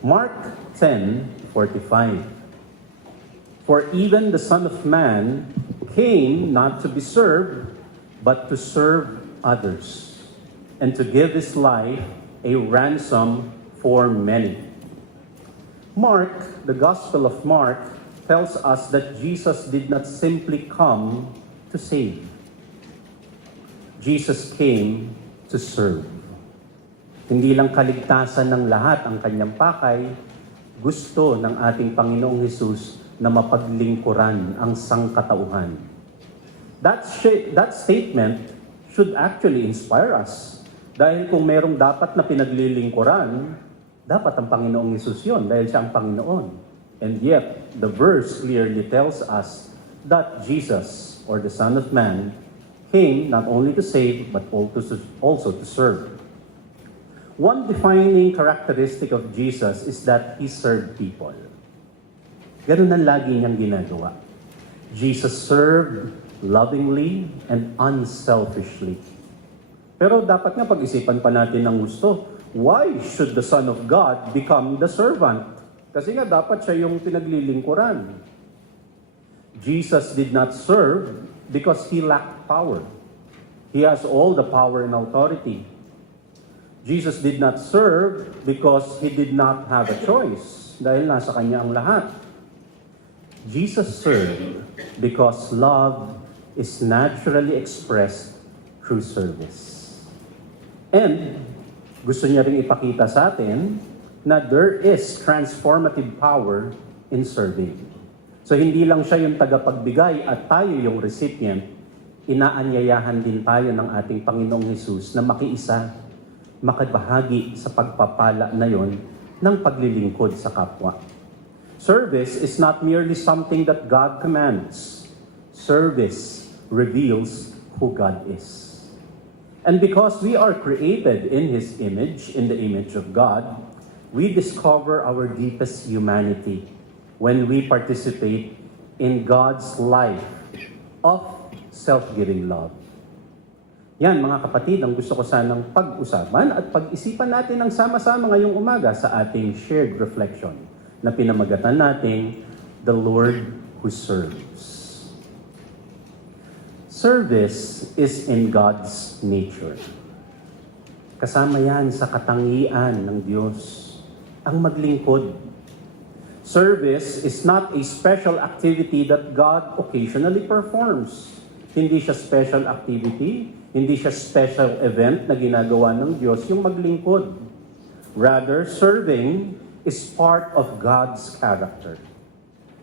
Mark 10:45. For even the Son of Man came not to be served, but to serve others, and to give his life a ransom for many. Mark, the Gospel of Mark, tells us that Jesus did not simply come to save. Jesus came to serve. Hindi lang kaligtasan ng lahat ang kanyang pakay, gusto ng ating Panginoong Hesus na mapaglingkuran ang sangkatauhan. That statement should actually inspire us. Dahil kung merong dapat na pinaglilingkuran, dapat ang Panginoong Hesus yun dahil siya ang Panginoon. And yet, the verse clearly tells us that Jesus, or the Son of Man, came not only to save, but also to serve. One defining characteristic of Jesus is that He served people. Ganun ang lagi niyang ginagawa. Jesus served lovingly and unselfishly. Pero dapat nga pag-isipan pa natin ng gusto, why should the Son of God become the servant? Kasi nga dapat siya yung pinaglilingkuran. Jesus did not serve because He lacked power. He has all the power and authority. Jesus did not serve because He did not have a choice, dahil nasa Kanya ang lahat. Jesus served because love is naturally expressed through service. And gusto niya ring ipakita sa atin na there is transformative power in serving. So hindi lang siya yung tagapagbigay at tayo yung recipient, inaanyayahan din tayo ng ating Panginoong Hesus na makiisa, makibahagi sa pagpapala na yon ng paglilingkod sa kapwa. Service is not merely something that God commands. Service reveals who God is. And because we are created in His image, in the image of God, we discover our deepest humanity when we participate in God's life of self-giving love. Yan mga kapatid, ang gusto ko sanang pag-usapan at pag-isipan natin ng sama-sama ngayong umaga sa ating shared reflection na pinamagatan natin, The Lord Who Serves. Service is in God's nature. Kasama yan sa katangian ng Diyos, ang maglingkod. Service is not a special activity that God occasionally performs. Hindi siya special activity, hindi siya special event na ginagawa ng Diyos yung maglingkod. Rather, serving is part of God's character.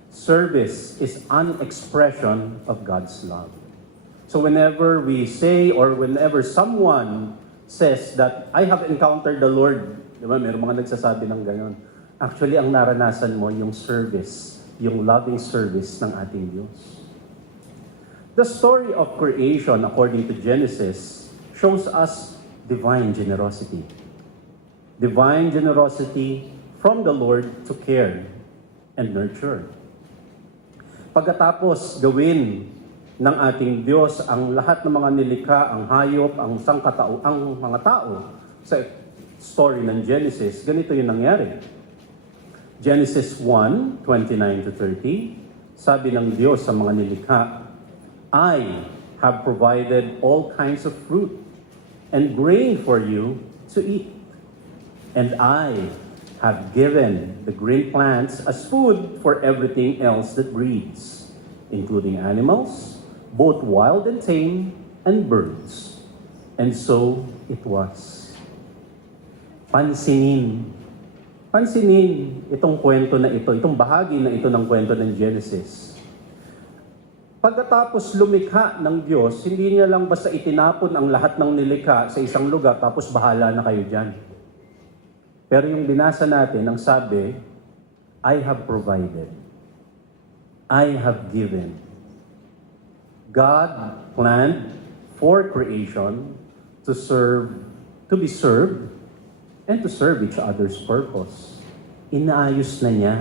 Service is an expression of God's love. So whenever we say or whenever someone says that I have encountered the Lord, di ba, mayroong mga nagsasabi ng gano'n. Actually, ang naranasan mo yung service, yung loving service ng ating Diyos. The story of creation, according to Genesis, shows us divine generosity. Divine generosity from the Lord to care and nurture. Pagkatapos gawin ng ating Diyos ang lahat ng mga nilikha, ang hayop, ang sangkatao, ang mga tao sa story ng Genesis, ganito yung nangyari. Genesis 1:29-30, sabi ng Diyos sa mga nilikha, I have provided all kinds of fruit and grain for you to eat. And I have given the green plants as food for everything else that breathes, including animals, both wild and tame, and birds. And so it was. Pansinin itong kwento na ito, itong bahagi na ito ng kwento ng Genesis. Pagkatapos lumikha ng Diyos, hindi niya lang basta itinapon ang lahat ng nilikha sa isang lugar tapos bahala na kayo dyan. Pero yung binasa natin, ang sabi, I have provided. I have given. God planned for creation to be served, and to serve each other's purpose. Inaayos na niya.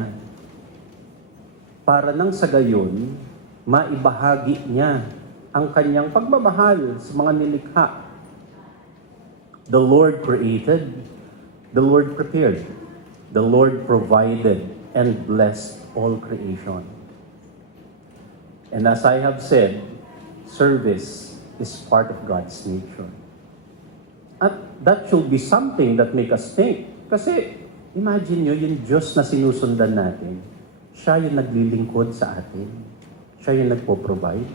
Para nang sa gayon, maibahagi niya ang kanyang pagmamahal sa mga nilikha. The Lord created, the Lord prepared, the Lord provided and blessed all creation. And as I have said, service is part of God's nature. At that should be something that make us think. Kasi, imagine nyo, yung Diyos na sinusundan natin, siya yung naglilingkod sa atin. Siya yung nagpo-provide.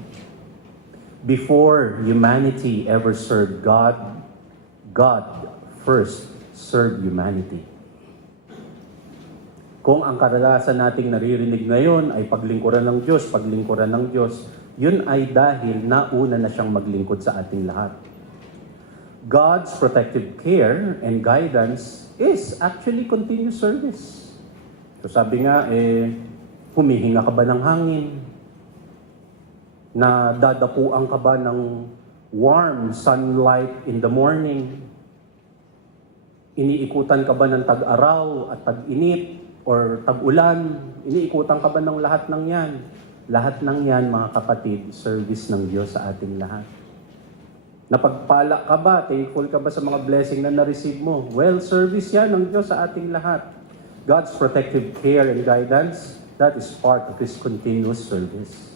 Before humanity ever served God, God first served humanity. Kung ang kadalasan nating naririnig ngayon ay paglingkuran ng Diyos, yun ay dahil nauna na siyang maglingkod sa ating lahat. God's protective care and guidance is actually continuous service. So sabi nga, humihinga ka ba ng hangin? Na dadapuan ka ba ng warm sunlight in the morning? Iniikutan ka ba ng tag-araw at tag-init or tag-ulan? Iniikutan ka ba ng lahat ng yan? Lahat ng yan, mga kapatid, service ng Diyos sa ating lahat. Napagpala ka ba? Thankful ka ba sa mga blessing na na-receive mo? Well, service yan ng Diyos sa ating lahat. God's protective care and guidance, that is part of His continuous service.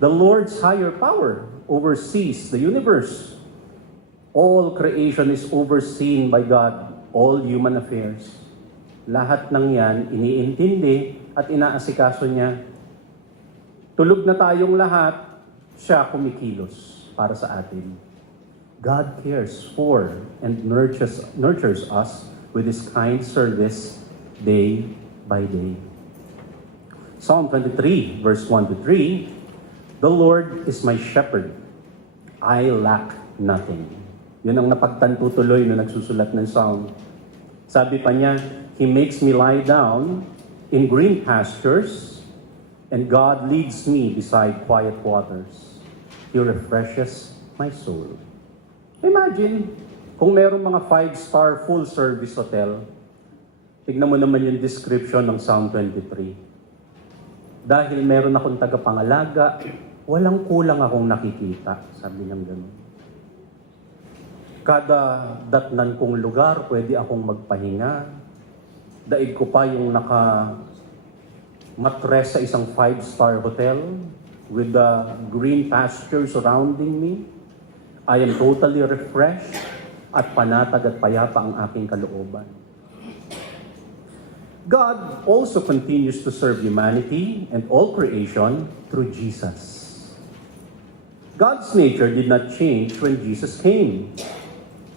The Lord's higher power oversees the universe. All creation is overseen by God, all human affairs. Lahat ng yan, iniintindi at inaasikaso niya. Tulog na tayong lahat, siya kumikilos para sa atin. God cares for and nurtures us with His kind service day by day. Psalm 23, verse 1 to 3, the Lord is my shepherd. I lack nothing. Yun ang napagtanto tuloy na nagsusulat ng Psalm. Sabi pa niya, He makes me lie down in green pastures, and God leads me beside quiet waters. He refreshes my soul. Imagine, kung meron mga 5-star full-service hotel, tignan mo naman yung description ng Psalm 23. Dahil meron akong tagapangalaga, walang kulang akong nakikita, sabi niyang gano'n. Kada datnan kong lugar, pwede akong magpahinga. Daig ko pa yung matres sa isang 5-star hotel with the green pasture surrounding me. I am totally refreshed at panatag at payapa ang aking kalooban. God also continues to serve humanity and all creation through Jesus. God's nature did not change when Jesus came.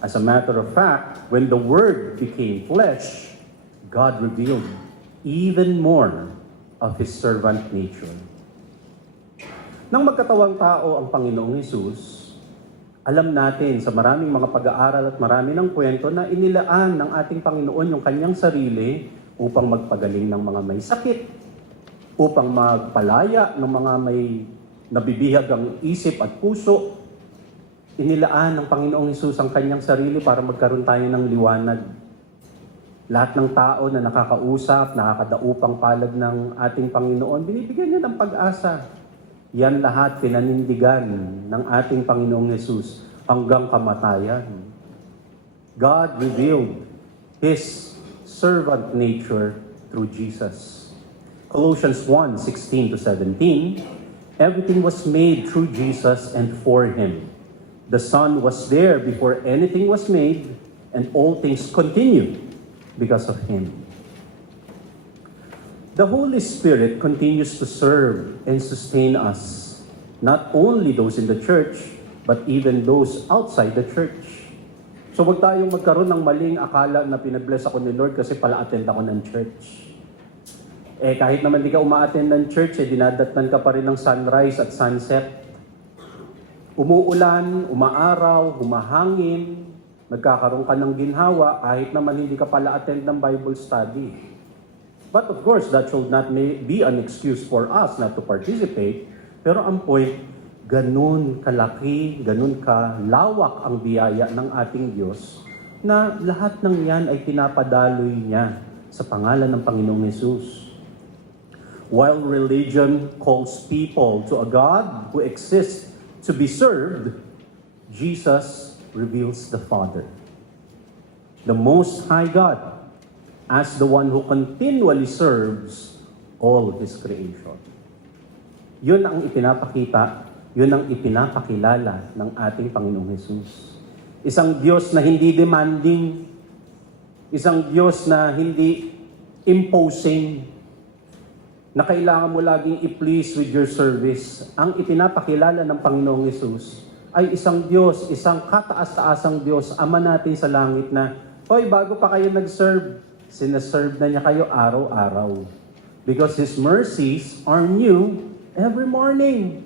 As a matter of fact, when the Word became flesh, God revealed even more of His servant nature. Nang magkatawang tao ang Panginoong Hesus, alam natin sa maraming mga pag-aaral at marami ng kwento na inilaan ng ating Panginoon yung kanyang sarili upang magpagaling ng mga may sakit, upang magpalaya ng mga may nabibihag ang isip at puso. Inilaan ng Panginoong Hesus ang kanyang sarili para magkaroon tayo ng liwanag. Lahat ng tao na nakakausap, nakakadaupang palad ng ating Panginoon, binibigyan niya ng pag-asa. Yan lahat pinanindigan ng ating Panginoong Hesus hanggang kamatayan. God revealed His servant nature through Jesus. Colossians 1:16-17, everything was made through Jesus and for Him. The Son was there before anything was made, and all things continue because of Him. The Holy Spirit continues to serve and sustain us, not only those in the church, but even those outside the church. So wag tayong magkaroon ng maling akala na pinabless ako ni Lord kasi pala-attend ako ng church. Kahit naman di ka uma-attend ng church, dinadatnan ka pa rin ng sunrise at sunset. Umuulan, umaaraw, humahangin, nagkakaroon ka ng ginhawa kahit naman hindi ka pala-attend ng Bible study. But of course, that should not be an excuse for us not to participate. Pero ang point, ganun kalaki, ganun kalawak ang biyaya ng ating Diyos na lahat ng yan ay pinapadaloy niya sa pangalan ng Panginoong Hesus. While religion calls people to a God who exists to be served, Jesus reveals the Father. The Most High God as the one who continually serves all His creation. Yun ang ipinapakita, yun ang ipinapakilala ng ating Panginoong Jesus. Isang Diyos na hindi demanding, isang Diyos na hindi imposing, na kailangan mo laging i-please with your service. Ang ipinapakilala ng Panginoong Jesus ay isang Diyos, isang kataas-taasang Diyos, Ama natin sa langit na, hoy, bago pa kayo nag-serve, sinaserve na niya kayo araw-araw. Because His mercies are new every morning.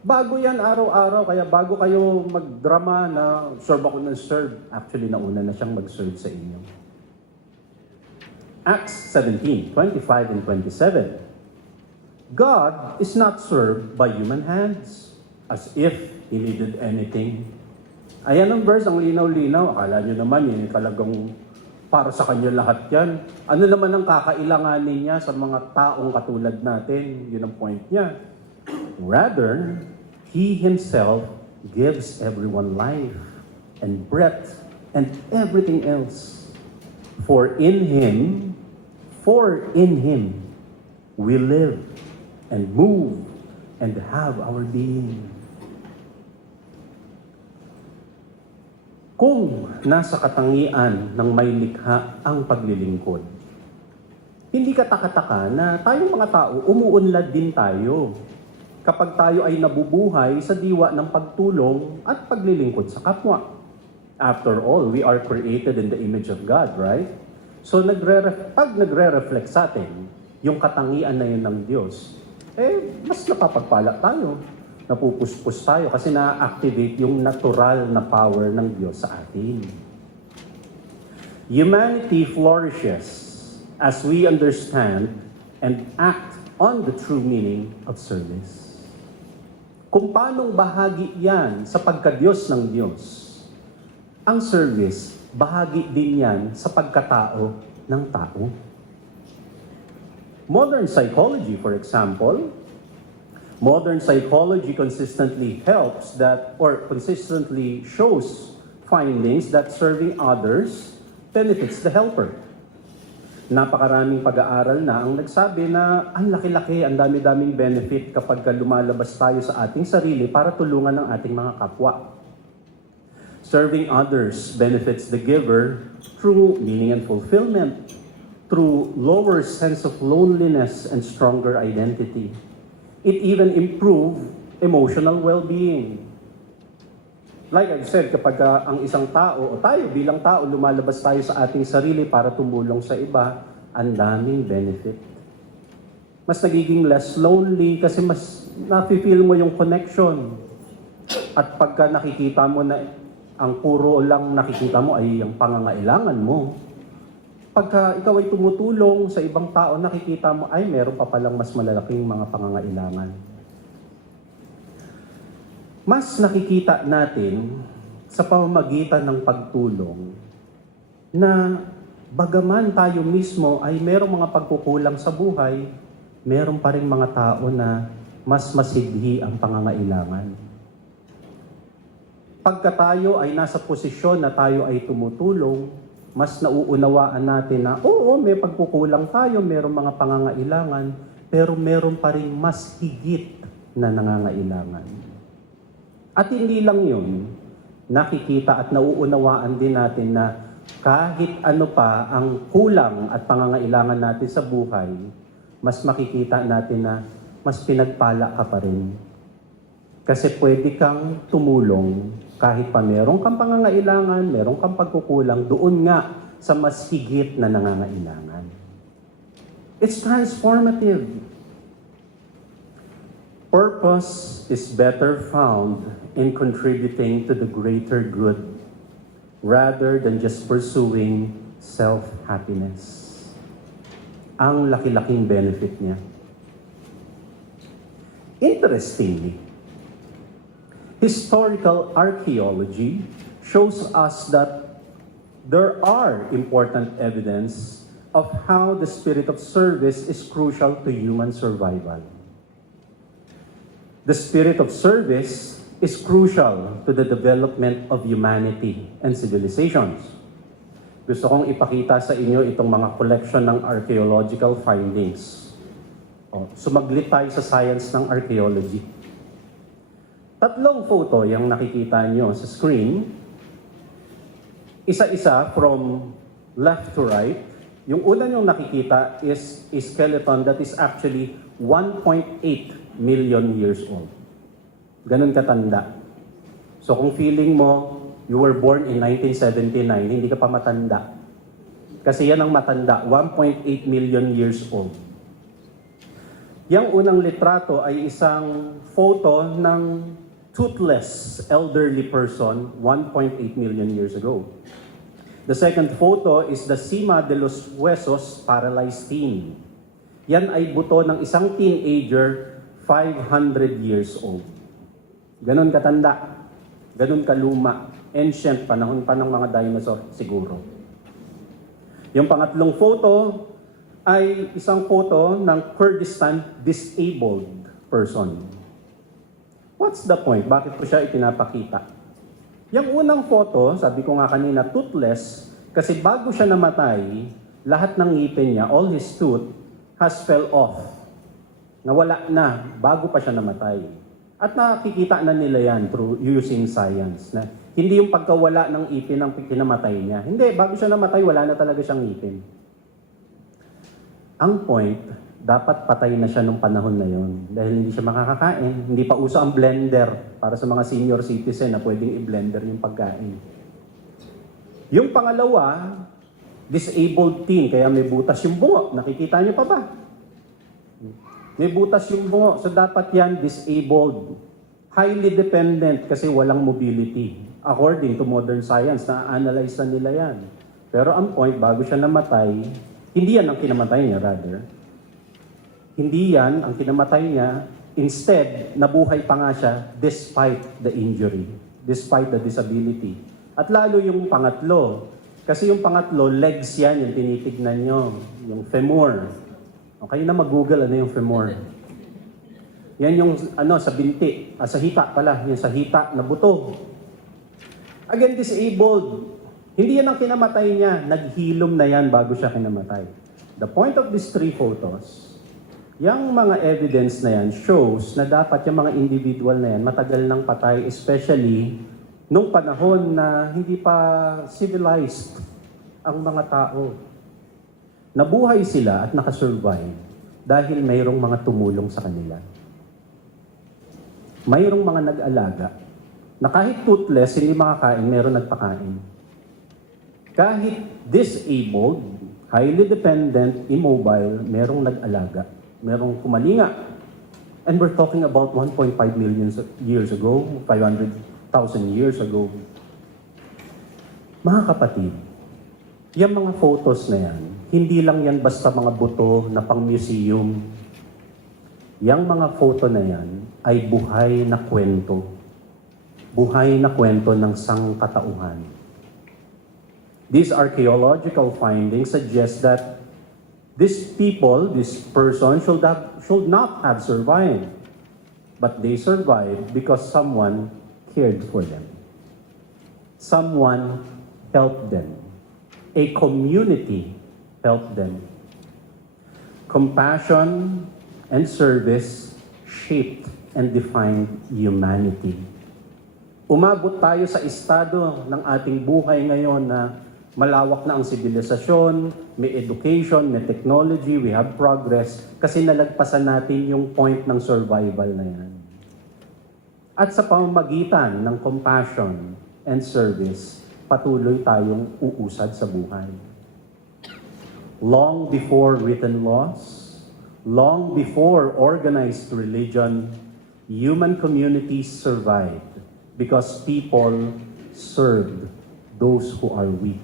Bago yan araw-araw, kaya bago kayo magdrama na serve ako ng serve, actually nauna na siyang mag-serve sa inyo. Acts 17:25 and 27. God is not served by human hands, as if He needed anything. Ayan ang verse, ang linaw-linaw. Akala nyo naman, yun talagang para sa Kanya lahat yan. Ano naman ang kakailanganin niya sa mga taong katulad natin? Yun ang point niya. Rather, He Himself gives everyone life and breath and everything else. For in Him, we live and move and have our being. Kung nasa katangian ng may likha ang paglilingkod, hindi kataka-taka na tayong mga tao, umuunlad din tayo kapag tayo ay nabubuhay sa diwa ng pagtulong at paglilingkod sa kapwa. After all, we are created in the image of God, right? So pag nagre-reflect sa atin yung katangian na yun ng Diyos, mas napapagpala tayo. Napupuspos tayo kasi na-activate yung natural na power ng Diyos sa atin. Humanity flourishes as we understand and act on the true meaning of service. Kung paanong bahagi yan sa pagka-Diyos ng Diyos, ang service, bahagi din yan sa pagkatao ng tao. Modern psychology, for example, consistently helps that, or consistently shows findings that serving others benefits the helper. Napakaraming pag-aaral na ang nagsabi na ang laki-laki, ang dami-daming benefit kapag lumalabas tayo sa ating sarili para tulungan ng ating mga kapwa. Serving others benefits the giver through meaning and fulfillment, through lower sense of loneliness and stronger identity. It even improves emotional well-being. Like I've said, kapag ang isang tao, o tayo bilang tao, lumalabas tayo sa ating sarili para tumulong sa iba, ang daming benefit. Mas nagiging less lonely kasi mas nafe-feel mo yung connection. At pagka nakikita mo na ang puro lang nakikita mo ay ang pangangailangan mo, pagka ikaw ay tumutulong sa ibang tao, nakikita mo, ay meron pa palang mas malalaking mga pangangailangan. Mas nakikita natin sa pamamagitan ng pagtulong na bagaman tayo mismo ay merong mga pagkukulang sa buhay, meron pa rin mga tao na mas masighi ang pangangailangan. Pagka tayo ay nasa posisyon na tayo ay tumutulong, mas nauunawaan natin na, oo, may pagkukulang tayo, mayroong mga pangangailangan, pero meron pa rin mas higit na nangangailangan. At hindi lang yun, nakikita at nauunawaan din natin na kahit ano pa ang kulang at pangangailangan natin sa buhay, mas makikita natin na mas pinagpala ka pa rin. Kasi pwede kang tumulong kahit pa meron kang pangangailangan, meron kang pagkukulang, doon nga sa mas higit na nangangailangan. It's transformative. Purpose is better found in contributing to the greater good rather than just pursuing self-happiness. Ang laki-laking benefit niya. Interestingly, historical archaeology shows us that there are important evidence of how the spirit of service is crucial to human survival. The spirit of service is crucial to the development of humanity and civilizations. gusto kong ipakita sa inyo itong mga collection ng archaeological findings. Sumaglit tayo sa science ng archaeology. Tatlong photo yung nakikita nyo sa screen. Isa-isa from left to right. Yung una nyong nakikita is a skeleton that is actually 1.8 million years old. Ganun katanda. So kung feeling mo, you were born in 1979, hindi ka pa matanda. Kasi yan ang matanda, 1.8 million years old. Yang unang litrato ay isang photo ng toothless elderly person 1.8 million years ago. The second photo is the Cima de los Huesos paralyzed teen. Yan ay buto ng isang teenager 500 years old. Ganon katanda, ganon kaluma, ancient, panahon pa ng mga dinosaur siguro. Yung pangatlong photo ay isang photo ng Kurdistan disabled person. What's the point? Bakit ko siya ipinapakita? Yung unang photo, sabi ko nga kanina, toothless, kasi bago siya namatay, lahat ng ngipin niya, all his tooth, has fell off. Nawala na, bago pa siya namatay. At nakikita na nila yan through using science. Na hindi yung pagkawala ng ipin ang kinamatay niya. Hindi, bago siya namatay, wala na talaga siyang ngipin. Ang point, dapat patay na siya nung panahon na yon dahil hindi siya makakakain. Hindi pa uso ang blender para sa mga senior citizen na pwedeng i-blender yung pagkain. Yung pangalawa, disabled teen, kaya may butas yung bungo. Nakikita niyo pa ba? May butas yung bungo, so dapat yan disabled. Highly dependent kasi walang mobility. According to modern science, na-analyze na nila yan. Pero ang point, bago siya namatay, hindi yan ang kinamatay niya, rather. Hindi yan ang kinamatay niya. Instead, nabuhay pa nga siya despite the injury, despite the disability. At lalo yung pangatlo. Kasi yung pangatlo, legs yan, yung tinitignan nyo. Yung femur. Okay na mag-google ano yung femur. Yan yung sa binti. Sa hita pala. Yung sa hita na buto. Again, disabled. Hindi yan ang kinamatay niya. Naghilom na yan bago siya kinamatay. The point of these three photos, yung mga evidence na yan shows na dapat yung mga individual na yan matagal nang patay, especially nung panahon na hindi pa civilized ang mga tao. Nabuhay sila at nakasurvive dahil mayroong mga tumulong sa kanila. Mayroong mga nag-alaga na kahit toothless, hindi makakain, mayroong nagpakain. Kahit disabled, highly dependent, immobile, mayroong nag-alaga. Merong kumalinga. And we're talking about 1.5 million years ago, 500,000 years ago. Mga kapatid, yung mga photos na yan, hindi lang yan basta mga buto na pang-museum. Yang mga photo na yan ay buhay na kwento. Buhay na kwento ng sangkatauhan. These archaeological findings suggest that these people, this person, should not have survived. But they survived because someone cared for them. Someone helped them. A community helped them. Compassion and service shaped and defined humanity. Umabot tayo sa estado ng ating buhay ngayon na malawak na ang sibilisasyon, may education, may technology, we have progress, kasi nalagpasan natin yung point ng survival na yan. At sa pamamagitan ng compassion and service, patuloy tayong uusad sa buhay. Long before written laws, long before organized religion, human communities survived because people served those who are weak.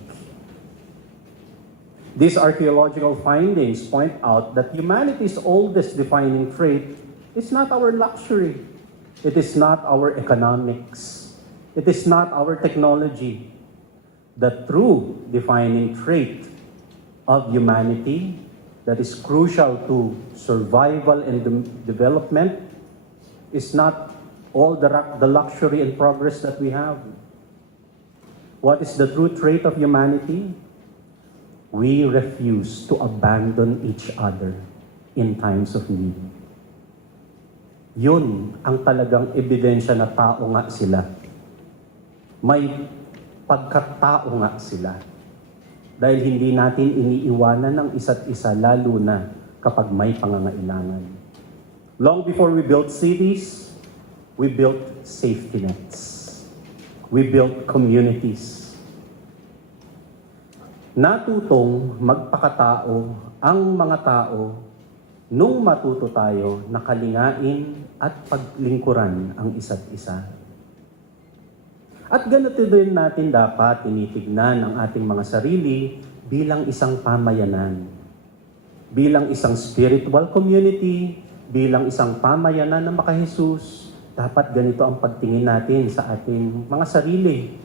These archaeological findings point out that humanity's oldest defining trait is not our luxury. It is not our economics. It is not our technology. The true defining trait of humanity that is crucial to survival and development is not all the luxury and progress that we have. What is the true trait of humanity? we refuse to abandon each other in times of need. Yun ang talagang ebidensya na tao nga sila. May pagkatao nga sila. Dahil hindi natin iniiwanan ng isa't isa, lalo na kapag may pangangailangan. Long before we built cities, we built safety nets. We built communities. Natutong magpakatao ang mga tao nung matuto tayo na kalingain at paglingkuran ang isa't isa. At ganito din natin dapat tinitignan ang ating mga sarili bilang isang pamayanan, bilang isang spiritual community, bilang isang pamayanan ng maka-Jesus. Dapat ganito ang pagtingin natin sa ating mga sarili.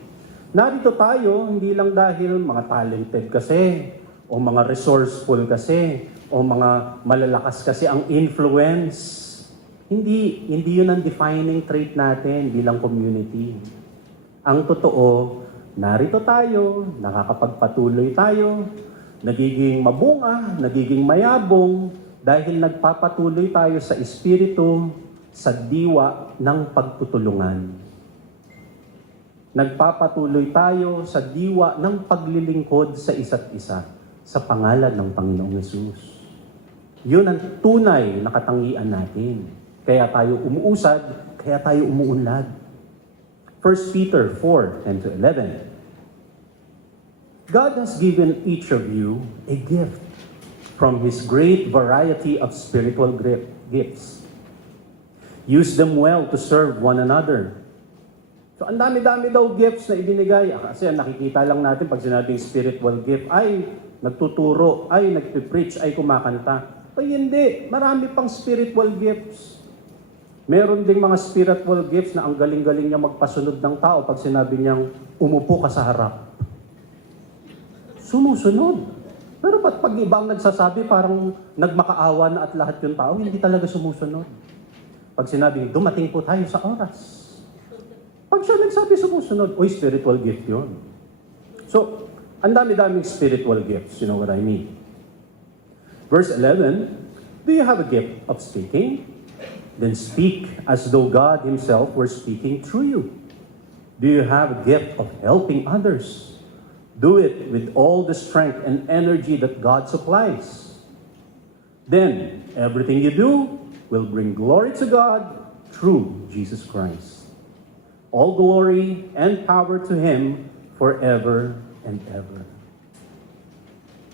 Narito tayo hindi lang dahil mga talented kasi, o mga resourceful kasi, o mga malalakas kasi ang influence. Hindi yun ang defining trait natin bilang community. Ang totoo, narito tayo, nakakapagpatuloy tayo, nagiging mabunga, nagiging mayabong, dahil nagpapatuloy tayo sa espiritu, sa diwa ng pagtutulungan. Nagpapatuloy tayo sa diwa ng paglilingkod sa isa't isa sa pangalan ng Panginoong Hesus. Yun ang tunay na katangian natin. Kaya tayo umuusad, kaya tayo umuunlad. 1 Peter 4:10-11. God has given each of you a gift from His great variety of spiritual gifts. Use them well to serve one another. So, ang dami-dami daw gifts na ibinigay. Kasi nakikita lang natin pag sinabing spiritual gift, ay nagtuturo, ay nagpipreach, ay kumakanta. Ay hindi, marami pang spiritual gifts. Meron ding mga spiritual gifts na ang galing-galing niya magpasunod ng tao pag sinabi niyang umupo ka sa harap. Sumusunod. Pero ba't pag iba ang nagsasabi, parang nagmakaawa na at lahat yung tao, hindi talaga sumusunod. Pag sinabi, dumating po tayo sa oras. Pag siya nagsabi sumusunod, oy, spiritual gift yun. So, ang dami-daming spiritual gifts, you know what I mean. Verse 11, do you have a gift of speaking? Then speak as though God Himself were speaking through you. Do you have a gift of helping others? Do it with all the strength and energy that God supplies. Then, everything you do will bring glory to God through Jesus Christ. All glory and power to Him forever and ever.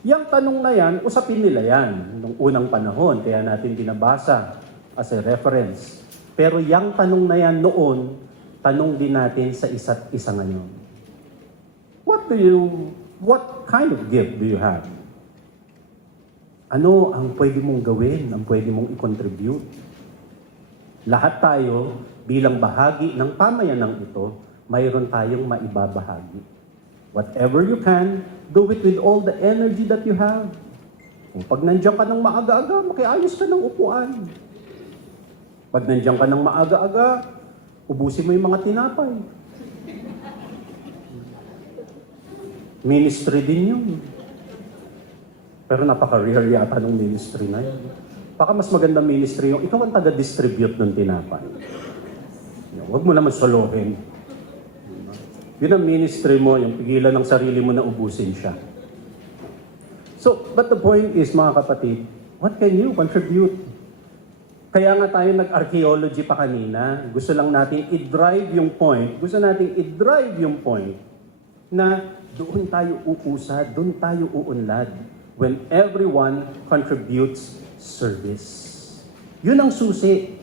Yang tanong na yan, usapin nila yan nung unang panahon, kaya natin binabasa as a reference. Pero yang tanong na yan noon, tanong din natin sa isa't isa ngayon. What kind of gift do you have? Ano ang pwede mong gawin, ang pwede mong i-contribute? Lahat tayo, bilang bahagi ng pamayanang ito, mayroon tayong maibabahagi. Whatever you can, do it with all the energy that you have. Kung pag nandiyan ka ng maaga-aga, makiayos ka ng upuan. Pag nandiyan ka ng maaga-aga, ubusin mo yung mga tinapay. Ministry din yun. Pero napaka-rare yata ng ministry na yun. Baka mas magandang ministry yung ikaw ang taga-distribute ng tinapay. Huwag mo naman solohin. Yun ang ministry mo, yung pigilan ng sarili mo na ubusin siya. So, but the point is, mga kapatid, what can you contribute? Kaya nga tayo nag-archaeology pa kanina. Gusto lang natin i-drive yung point. Na doon tayo uusad, doon tayo uunlad. When everyone contributes service. Yun ang susi.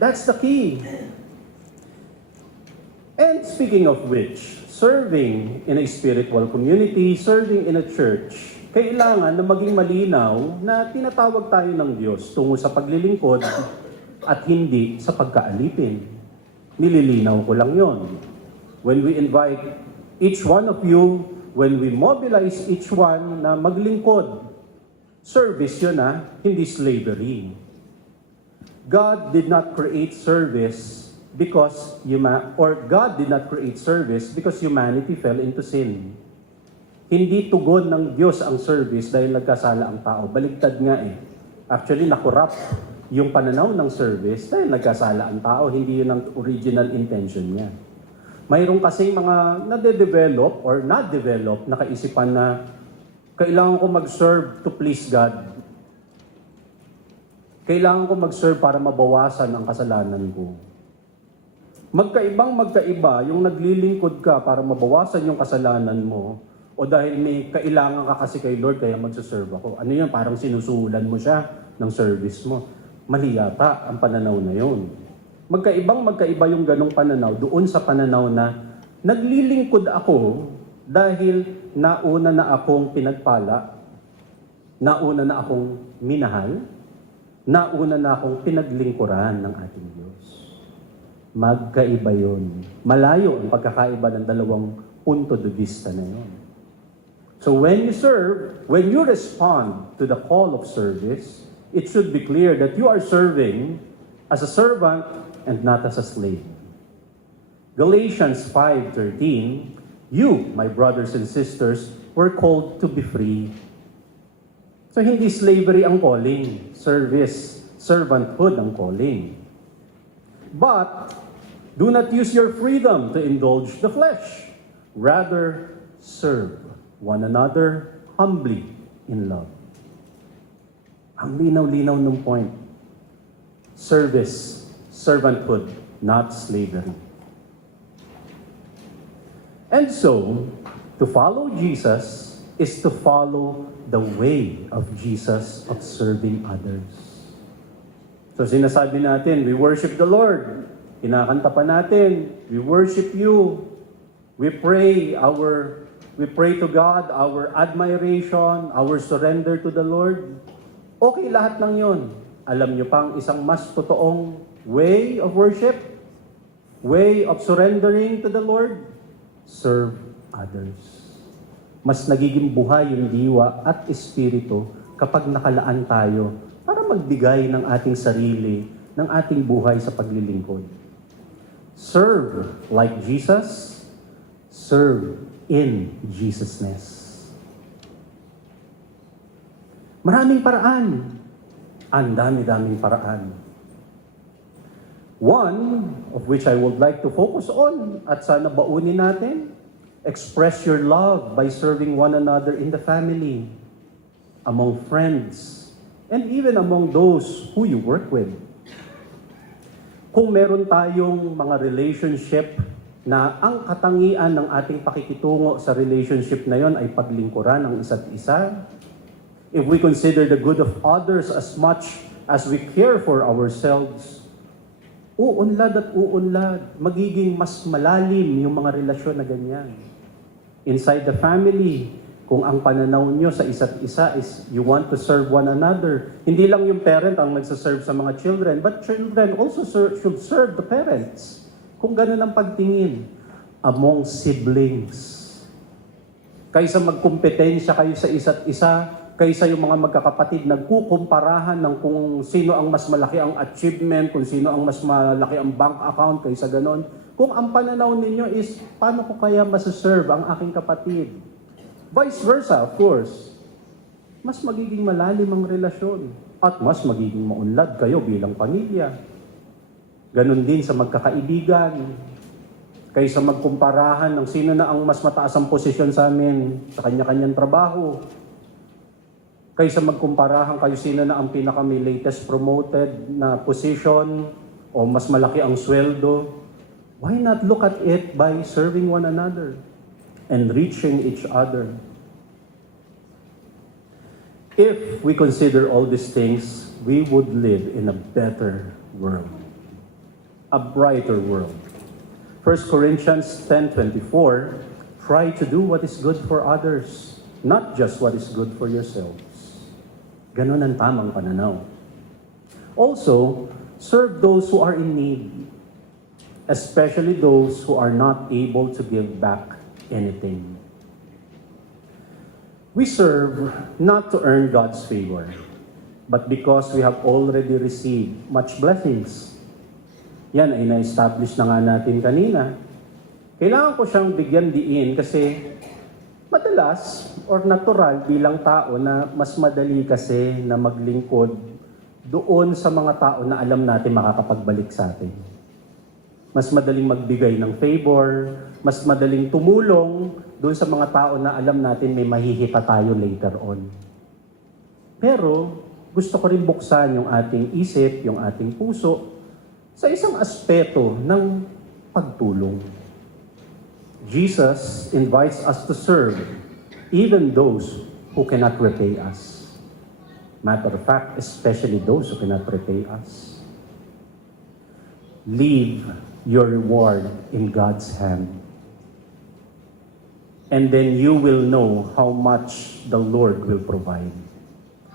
That's the key. And speaking of which, serving in a spiritual community, serving in a church, kailangan na maging malinaw na tinatawag tayo ng Diyos tungo sa paglilingkod at hindi sa pagkaalipin. Nililinaw ko lang yon. When we invite each one of you, when we mobilize each one na maglingkod, service yun hindi slavery. God did not create service God did not create service because humanity fell into sin. Hindi tugon ng Diyos ang service dahil nagkasala ang tao. Baligtad nga eh. Actually, nakorrupt yung pananaw ng service dahil nagkasala ang tao. Hindi yun ang original intention niya. Mayroon kasing mga nade-develop or not-develop na kaisipan na kailangan ko mag-serve to please God. Kailangan ko mag-serve para mabawasan ang kasalanan ko. Magkaiba yung naglilingkod ka para mabawasan yung kasalanan mo o dahil may kailangan ka kasi kay Lord kaya magsaserve ako. Ano yun? Parang sinusulan mo siya ng service mo. Mali yata ang pananaw na yun. Magkaiba yung ganong pananaw doon sa pananaw na naglilingkod ako dahil nauna na akong pinagpala, nauna na akong minahal, nauna na akong pinaglingkuran ng ating Diyos. Magkaiba yun. Malayo ang pagkakaiba ng dalawang punto de vista na yun. So when you serve, when you respond to the call of service, it should be clear that you are serving as a servant and not as a slave. Galatians 5:13, you, my brothers and sisters, were called to be free. So hindi slavery ang calling, service, servanthood ang calling. But do not use your freedom to indulge the flesh. Rather, serve one another humbly in love. Ang linaw-linaw ng point. Service, servanthood, not slavery. And so, to follow Jesus is to follow the way of Jesus of serving others. So sinasabi natin, we worship the Lord. Kinakanta pa natin, we worship you. We pray to God, our admiration, our surrender to the Lord. Okay lahat ng yon. Alam nyo pang isang mas totoong way of worship, way of surrendering to the Lord, serve others. Mas nagiging buhay yung diwa at espiritu kapag nakalaan tayo para magbigay ng ating sarili, ng ating buhay sa paglilingkod. Serve like Jesus, serve in Jesusness. Maraming paraan. Ang dami-daming paraan. One of which I would like to focus on at sana baunin natin, express your love by serving one another in the family, among friends, and even among those who you work with. Kung meron tayong mga relationship na ang katangian ng ating pakikitungo sa relationship na yon ay paglingkuran ng isa't isa, if we consider the good of others as much as we care for ourselves, uunlad at uunlad, magiging mas malalim yung mga relasyon na ganyan. Inside the family, kung ang pananaw nyo sa isa't isa is you want to serve one another, hindi lang yung parent ang nagsaserve sa mga children, but children also should serve the parents. Kung ganun ang pagtingin among siblings. Kaysa magkumpetensya kayo sa isa't isa, kaysa yung mga magkakapatid nagkukumparahan ng kung sino ang mas malaki ang achievement, kung sino ang mas malaki ang bank account, kaysa ganon. Kung ang pananaw ninyo is, paano ko kaya masaserve ang aking kapatid? Vice versa, of course. Mas magiging malalim ang relasyon at mas magiging maunlad kayo bilang pamilya. Ganon din sa magkakaibigan. Kaysa magkumparahan ng sino na ang mas mataas ang posisyon sa amin sa kanya-kanyang trabaho. Kaysa magkumparahan kayo sino na ang may latest promoted na position o mas malaki ang sweldo. Why not look at it by serving one another and reaching each other? If we consider all these things, we would live in a better world. A brighter world. 1 Corinthians 10:24, try to do what is good for others, not just what is good for yourselves. Ganon ang tamang pananaw. Also, serve those who are in need, especially those who are not able to give back anything. We serve not to earn God's favor, but because we have already received much blessings. Yan ay na-establish na nga natin kanina. Kailangan ko siyang bigyan diin kasi Madalas or natural bilang tao na mas madali kasi na maglingkod doon sa mga tao na alam natin makakapagbalik sa atin. Mas madaling magbigay ng favor, mas madaling tumulong doon sa mga tao na alam natin may mahihita tayo later on. Pero gusto ko rin buksan yung ating isip, yung ating puso sa isang aspeto ng pagtulong. Jesus invites us to serve even those who cannot repay us. Matter of fact, especially those who cannot repay us. Leave your reward in God's hand. And then you will know how much the Lord will provide.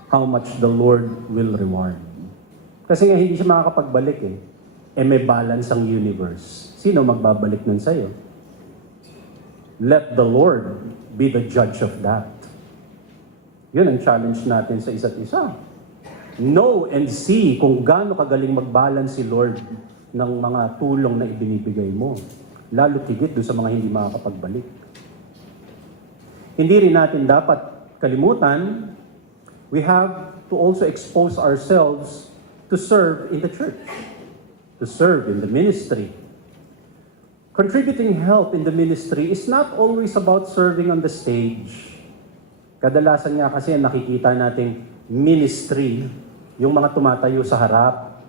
How much the Lord will reward. Kasi nga hindi siya makakapagbalik eh. May balance ang universe. Sino magbabalik nun sa'yo? Let the Lord be the judge of that. Yun ang challenge natin sa isa't isa. Know and see kung gaano kagaling mag-balance si Lord ng mga tulong na ibinibigay mo. Lalo tigit doon sa mga hindi makakapagbalik. Hindi rin natin dapat kalimutan, we have to also expose ourselves to serve in the church, to serve in the ministry. Contributing help in the ministry is not always about serving on the stage. Kadalasan nga kasi nakikita nating ministry, yung mga tumatayo sa harap.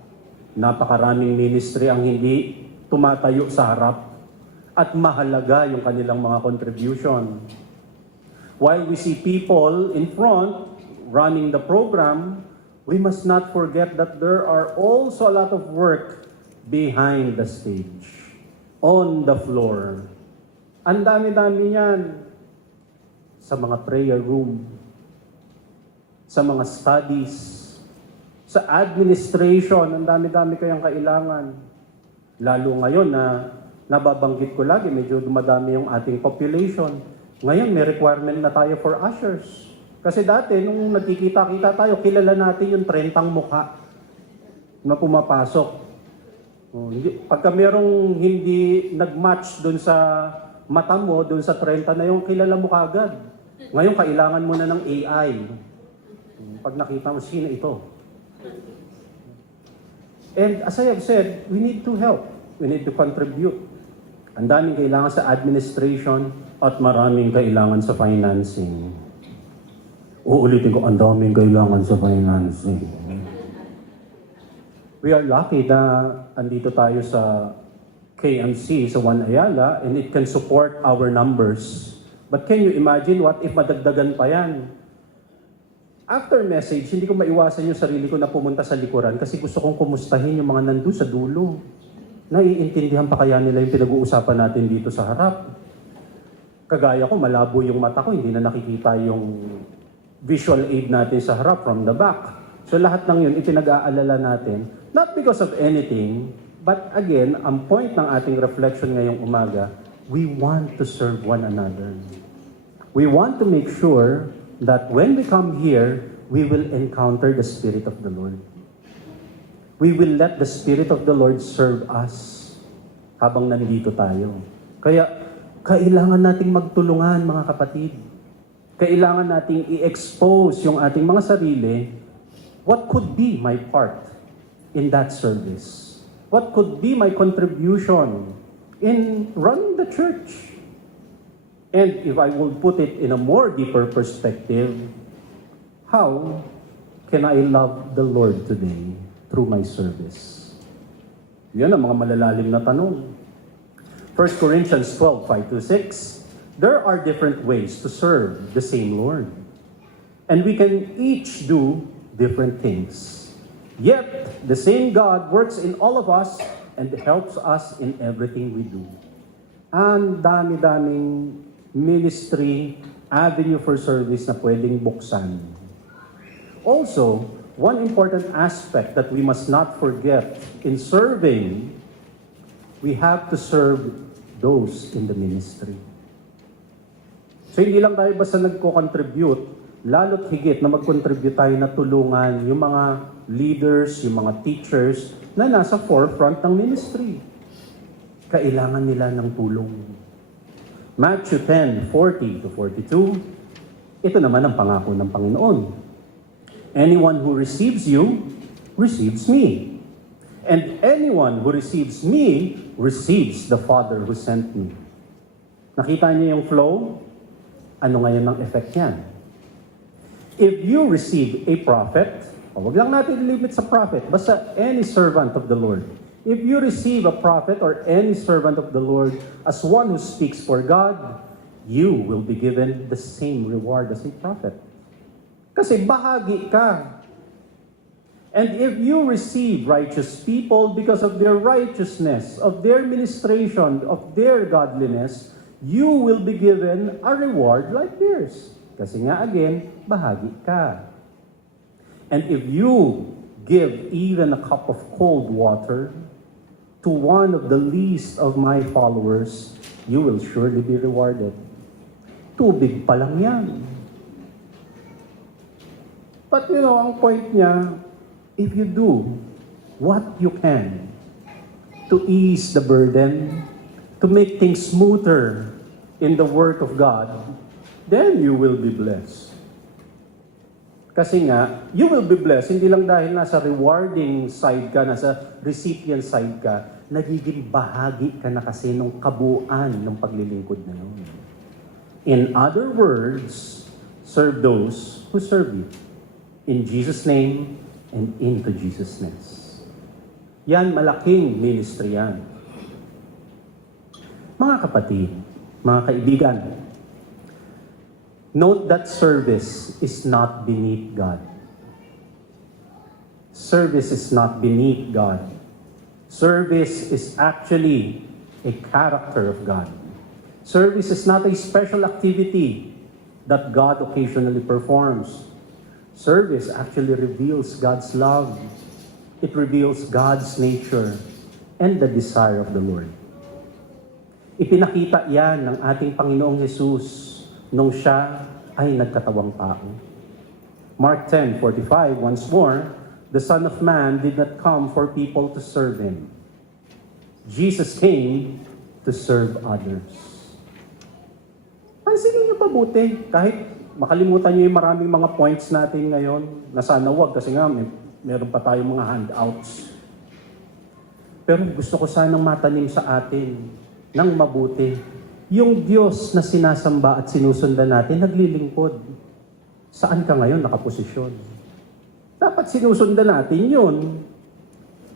Napakaraming ministry ang hindi tumatayo sa harap at mahalaga yung kanilang mga contribution. While we see people in front running the program, we must not forget that there are also a lot of work behind the stage. On the floor. Ang dami-dami niyan sa mga prayer room, sa mga studies, sa administration, ang dami-dami kayang kailangan. Lalo ngayon na nababanggit ko lagi, medyo dumadami yung ating population. Ngayon may requirement na tayo for ushers. Kasi dati, nung nagkikita-kita tayo, kilala natin yung 30 mukha na pumapasok. Pagka merong hindi nag-match doon sa mata mo, doon sa 30 na yung kilala mo kagad. Ngayon, kailangan mo na ng AI. Pag nakita mo, sino ito? And as I have said, we need to help. We need to contribute. Ang daming kailangan sa administration at maraming kailangan sa financing. Uulitin ko, ang daming kailangan sa financing. We are lucky na andito tayo sa KMC, sa One Ayala, and it can support our numbers. But can you imagine what if madagdagan pa yan? After message, hindi ko maiwasan yung sarili ko na pumunta sa likuran kasi gusto kong kumustahin yung mga nandun sa dulo. Naiintindihan pa kaya nila yung pinag-uusapan natin dito sa harap. Kagaya ko, malabo yung mata ko, hindi na nakikita yung visual aid natin sa harap from the back. So lahat ng yun, ipinag-aalala natin, not because of anything, but again, ang point ng ating reflection ngayong umaga, we want to serve one another. We want to make sure that when we come here, we will encounter the Spirit of the Lord. We will let the Spirit of the Lord serve us habang nandito tayo. Kaya, kailangan nating magtulungan, mga kapatid. Kailangan nating i-expose yung ating mga sarili. What could be my part in that service? What could be my contribution in running the church? And if I will put it in a more deeper perspective, how can I love the Lord today through my service? Yan ang mga malalalim na tanong. 1 Corinthians 12:5-6, there are different ways to serve the same Lord. And we can each do different things. Yet, the same God works in all of us and helps us in everything we do. Ang dami-daming ministry, avenue for service na pwedeng buksan. Also, one important aspect that we must not forget in serving, we have to serve those in the ministry. So hindi lang tayo basta nagko-contribute, lalo't higit na mag-contribute tayo na tulungan yung mga leaders, yung mga teachers na nasa forefront ng ministry. Kailangan nila ng tulong. Matthew 10:40 to 42, ito naman ang pangako ng Panginoon. Anyone who receives you, receives me. And anyone who receives me, receives the Father who sent me. Nakita niyo yung flow? Ano ngayon ang effect niyan? If you receive a prophet, wag lang natin limit sa prophet, basta any servant of the Lord. If you receive a prophet or any servant of the Lord as one who speaks for God, you will be given the same reward as a prophet. Kasi bahagi ka. And if you receive righteous people because of their righteousness, of their ministration, of their godliness, you will be given a reward like theirs. Kasi nga again, bahagi ka. And if you give even a cup of cold water to one of the least of my followers, you will surely be rewarded. Tubig pa lang yan. But ang point niya, if you do what you can to ease the burden, to make things smoother in the work of God, then you will be blessed. Kasi nga, you will be blessed, hindi lang dahil nasa rewarding side ka, nasa recipient side ka, nagiging bahagi ka na kasi nung kabuuan ng paglilingkod na yun. In other words, serve those who serve you. In Jesus' name and into Jesus' name. Yan, malaking ministry yan. Mga kapatid, mga kaibigan, note that service is not beneath God. Service is not beneath God. Service is actually a character of God. Service is not a special activity that God occasionally performs. Service actually reveals God's love. It reveals God's nature and the desire of the Lord. Ipinakita yan ng ating Panginoong Jesus nung siya ay nagkatawang tao. Mark 10:45, once more, the Son of Man did not come for people to serve Him. Jesus came to serve others. Pansinin niyo mabuti, kahit makalimutan niyo yung maraming mga points natin ngayon, na sana wag kasi nga meron pa tayong mga handouts. Pero gusto ko sanang matanim sa atin ng mabuti. Yung Diyos na sinasamba at sinusundan natin, naglilingkod. Saan ka ngayon nakaposisyon? Dapat sinusundan natin yun.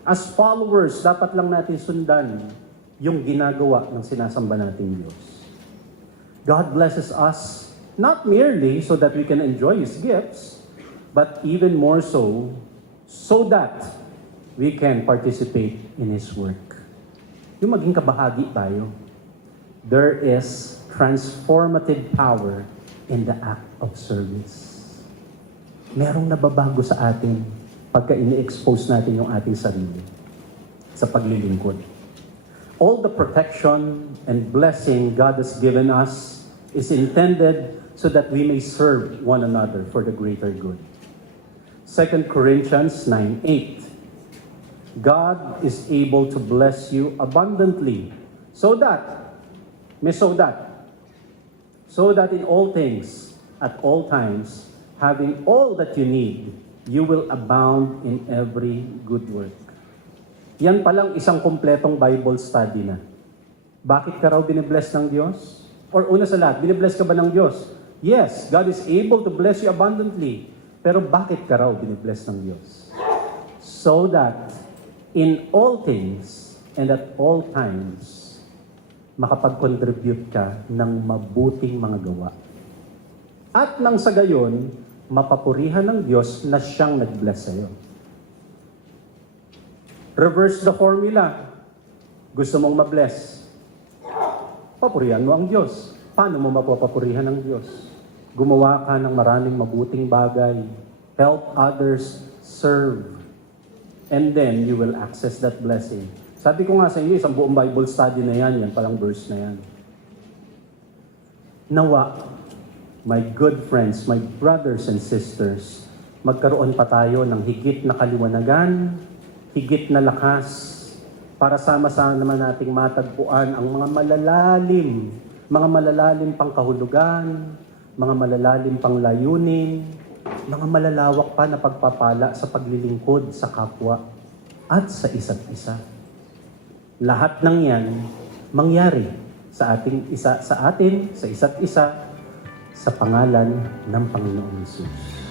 As followers, dapat lang natin sundan yung ginagawa ng sinasamba natin Diyos. God blesses us not merely so that we can enjoy His gifts, but even more so that we can participate in His work. Yung maging kabahagi tayo. There is transformative power in the act of service. Merong nababago sa atin pagka ini-expose natin yung ating sarili sa paglilingkod. All the protection and blessing God has given us is intended so that we may serve one another for the greater good. 2 Corinthians 9:8. God is able to bless you abundantly so that in all things, at all times, having all that you need, you will abound in every good work. Yan palang isang kompletong Bible study na. Bakit ka raw binibless ng Diyos? Or una sa lahat, binibless ka ba ng Diyos? Yes, God is able to bless you abundantly. Pero bakit ka raw binibless ng Diyos? So that in all things and at all times, makapag-contribute ka ng mabuting mga gawa. At nang sa gayon, mapapurihan ng Diyos na siyang nag-bless sa'yo. Reverse the formula. Gusto mong ma-bless. Papurihan mo ang Diyos. Paano mo mapapapurihan ng Diyos? Gumawa ka ng maraming mabuting bagay. Help others, serve. And then you will access that blessing. Sabi ko nga sa inyo, isang buong Bible study na yan palang verse na yan. Nawa, my good friends, my brothers and sisters, magkaroon pa tayo ng higit na kaliwanagan, higit na lakas, para sama-sama naman nating matagpuan ang mga malalalim mga malalalim pang kahulugan, mga malalalim pang layunin, mga malalawak pa na pagpapala sa paglilingkod sa kapwa at sa isa't isa. Lahat ng yan mangyari sa atin, sa isa't isa, sa pangalan ng Panginoong Hesus.